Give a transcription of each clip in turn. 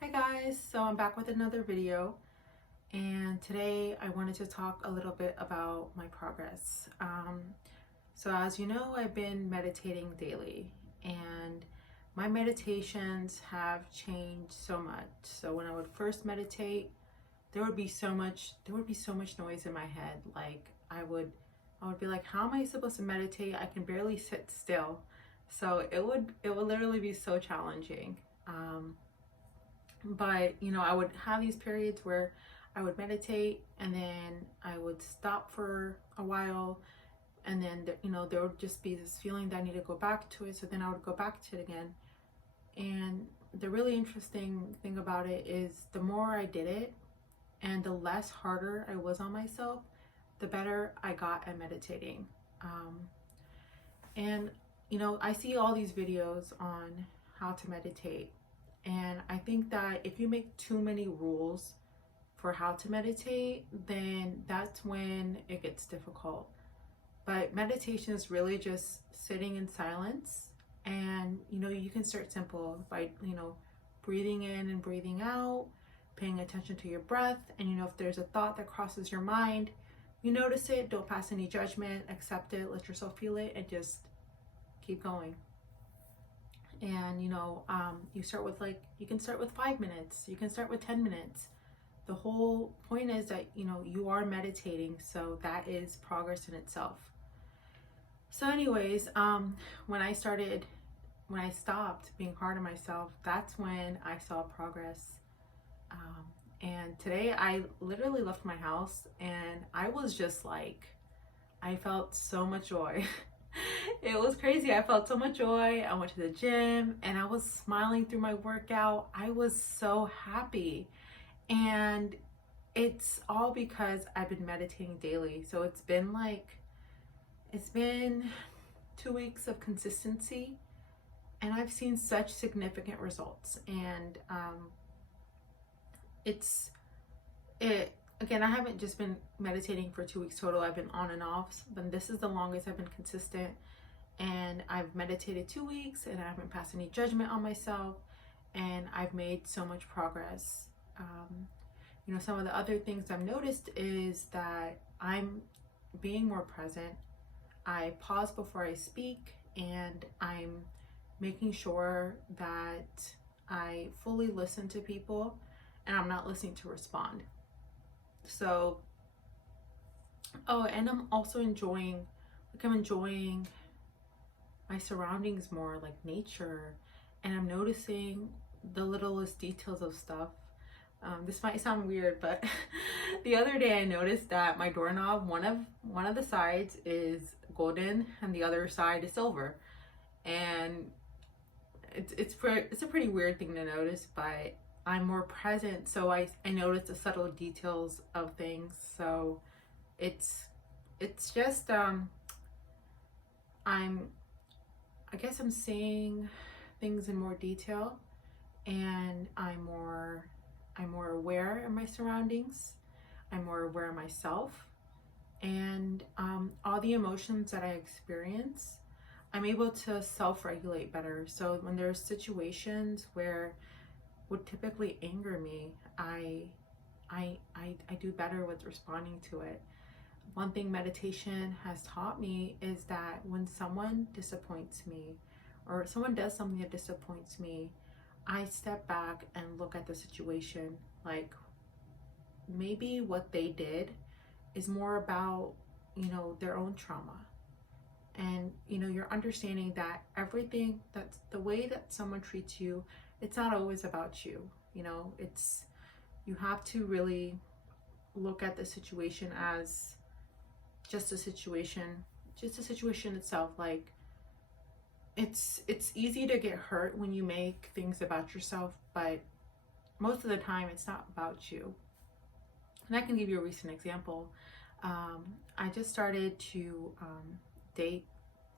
Hi guys, so I'm back with another video, and today I wanted to talk a little bit about my progress. So as you know, I've been meditating daily, and my meditations have changed so much. So when I would first meditate, there would be so much noise in my head. Like I would be like, how am I supposed to meditate? I can barely sit still. So it would literally be so challenging. But I would have these periods where I would meditate and then I would stop for a while, and then there would just be this feeling that I need to go back to it, so then I would go back to it again. And the really interesting thing about it is the more I did it and the less harder I was on myself, the better I got at meditating. And I see all these videos on how to meditate, and I think that if you make too many rules for how to meditate, then that's when it gets difficult. But meditation is really just sitting in silence, and you can start simple by breathing in and breathing out, paying attention to your breath. And if there's a thought that crosses your mind, you notice it, don't pass any judgment, accept it, let yourself feel it, and just keep going. And you can start with 5 minutes, you can start with 10 minutes. The whole point is that you are meditating, so that is progress in itself. So anyways, when I stopped being hard on myself, that's when I saw progress. And today I literally left my house and I was just like, I felt so much joy. It was crazy. I felt so much joy. I went to the gym and I was smiling through my workout. I was so happy. And it's all because I've been meditating daily. So it's been 2 weeks of consistency, and I've seen such significant results. And it again, I haven't just been meditating for 2 weeks total. I've been on and off, but this is the longest I've been consistent. And I've meditated 2 weeks and I haven't passed any judgment on myself, and I've made so much progress. Some of the other things I've noticed is that I'm being more present. I pause before I speak, and I'm making sure that I fully listen to people and I'm not listening to respond. So, and I'm also enjoying my surroundings more, like nature, and I'm noticing the littlest details of stuff. This might sound weird, but the other day I noticed that my doorknob, one of the sides is golden and the other side is silver, and it's a pretty weird thing to notice, but I'm more present, so I notice the subtle details of things. So it's just I guess I'm seeing things in more detail, and I'm more aware of my surroundings. I'm more aware of myself, and all the emotions that I experience, I'm able to self-regulate better. So when there's situations where would typically anger me, I do better with responding to it. One thing meditation has taught me is that when someone disappoints me or someone does something that disappoints me, I step back and look at the situation. Like, maybe what they did is more about, their own trauma. And, you're understanding that everything, that's the way that someone treats you, it's not always about you. You have to really look at the situation as just a situation itself. Like, it's easy to get hurt when you make things about yourself, but most of the time it's not about you. And I can give you a recent example. I just started to date.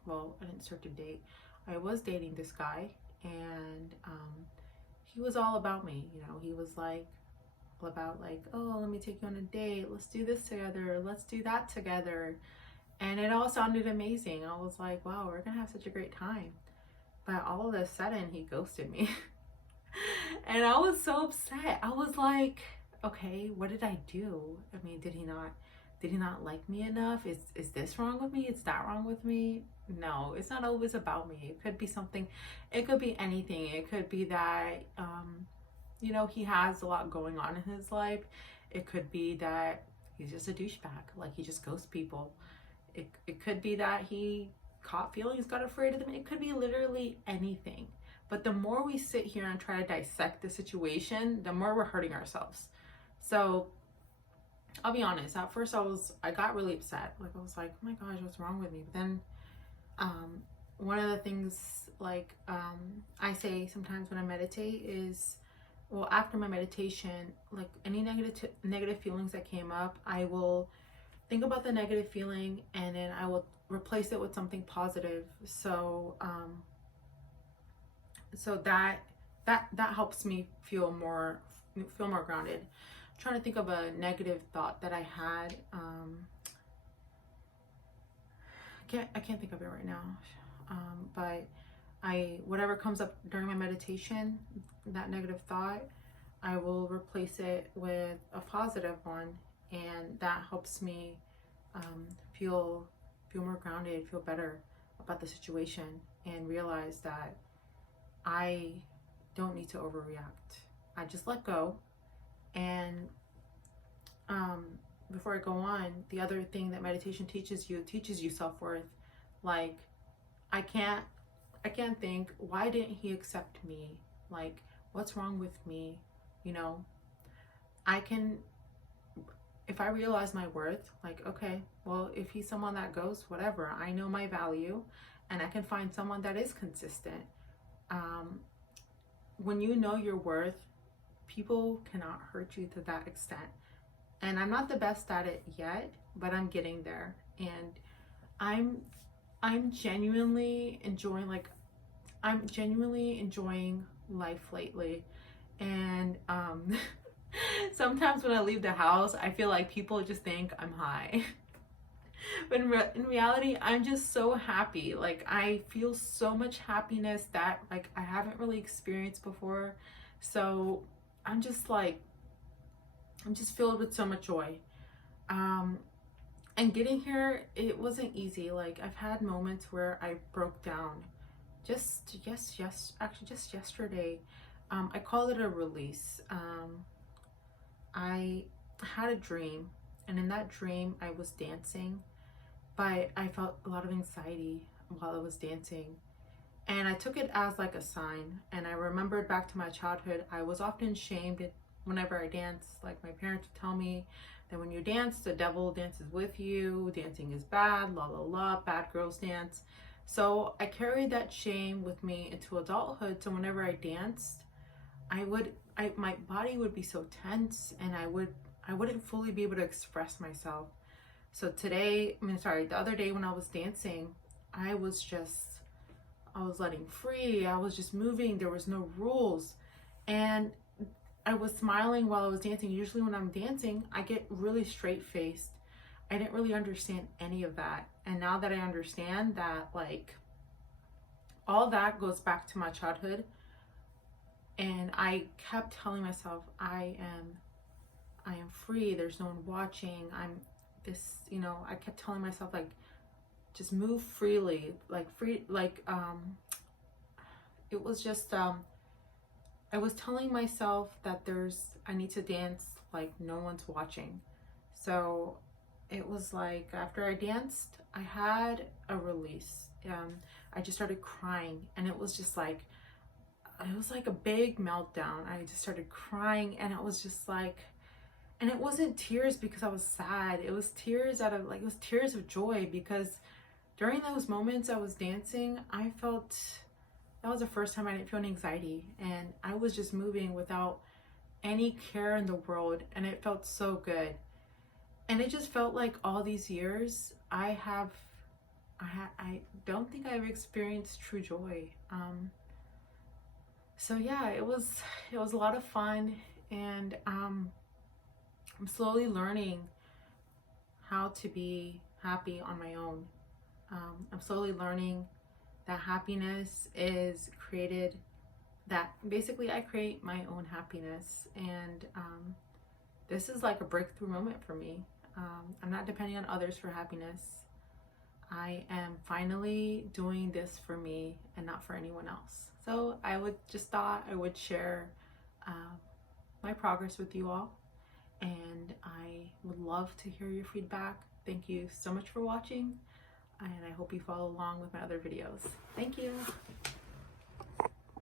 Well, I didn't start to date. I was dating this guy, and he was all about me. He was like all about, like, oh, let me take you on a date. Let's do this together. Let's do that together. And it all sounded amazing. I was like, wow, we're gonna have such a great time. But all of a sudden, he ghosted me. And I was so upset. I was like, okay, what did I do? I mean, did he not like me enough? Is this wrong with me? Is that wrong with me? No, it's not always about me. It could be something, it could be anything. It could be that he has a lot going on in his life. It could be that he's just a douchebag, like he just ghosts people. It could be that he caught feelings, got afraid of them. It could be literally anything. But the more we sit here and try to dissect the situation, the more we're hurting ourselves. So I'll be honest, at first I got really upset. Like I was like, oh my gosh, what's wrong with me? But then one of the things I say sometimes when I meditate is, well, after my meditation, like any negative feelings that came up, I will think about the negative feeling and then I will replace it with something positive. So that helps me feel more grounded. I'm trying to think of a negative thought that I had. I can't think of it right now. But whatever comes up during my meditation, that negative thought, I will replace it with a positive one, and that helps me feel more grounded, feel better about the situation, and realize that I don't need to overreact. I just let go. And before I go on, the other thing that meditation teaches you self-worth. Like, I can't think, why didn't he accept me? Like, what's wrong with me? I can, if I realize my worth, like, okay, well, if he's someone that goes, whatever, I know my value, and I can find someone that is consistent. When you know your worth, people cannot hurt you to that extent. And I'm not the best at it yet, but I'm getting there. And I'm genuinely enjoying life lately. And sometimes when I leave the house, I feel like people just think I'm high. But in reality, I'm just so happy. Like, I feel so much happiness that like I haven't really experienced before. So I'm just filled with so much joy. And getting here, it wasn't easy. Like, I've had moments where I broke down. Just yesterday, I call it a release. I had a dream, and in that dream, I was dancing, but I felt a lot of anxiety while I was dancing. And I took it as like a sign. And I remembered back to my childhood, I was often shamed whenever I danced. Like, my parents would tell me that when you dance, the devil dances with you, dancing is bad, la la la, bad girls dance. So I carried that shame with me into adulthood. So whenever I danced, my body would be so tense, and I wouldn't fully be able to express myself. So the other day when I was dancing, I was letting free. I was just moving. There was no rules. And I was smiling while I was dancing. Usually when I'm dancing, I get really straight faced. I didn't really understand any of that. And now that I understand that, like, all that goes back to my childhood. And I kept telling myself, I am free. There's no one watching. I kept telling myself, like, just move freely, it was just, I was telling myself that I need to dance like no one's watching. So it was like, after I danced, I had a release. I just started crying, and it was like a big meltdown. I just started crying, and it was just like, and it wasn't tears because I was sad. It was tears tears of joy, because during those moments I was dancing, I felt, that was the first time I didn't feel any anxiety, and I was just moving without any care in the world, and it felt so good. And it just felt like all these years I don't think I've experienced true joy. So yeah, it was a lot of fun, and I'm slowly learning how to be happy on my own. I'm slowly learning that happiness is created that basically I create my own happiness, and this is like a breakthrough moment for me. I'm not depending on others for happiness. I am finally doing this for me and not for anyone else. So I would just thought I would share my progress with you all, and I would love to hear your feedback. Thank you so much for watching, and I hope you follow along with my other videos. Thank you.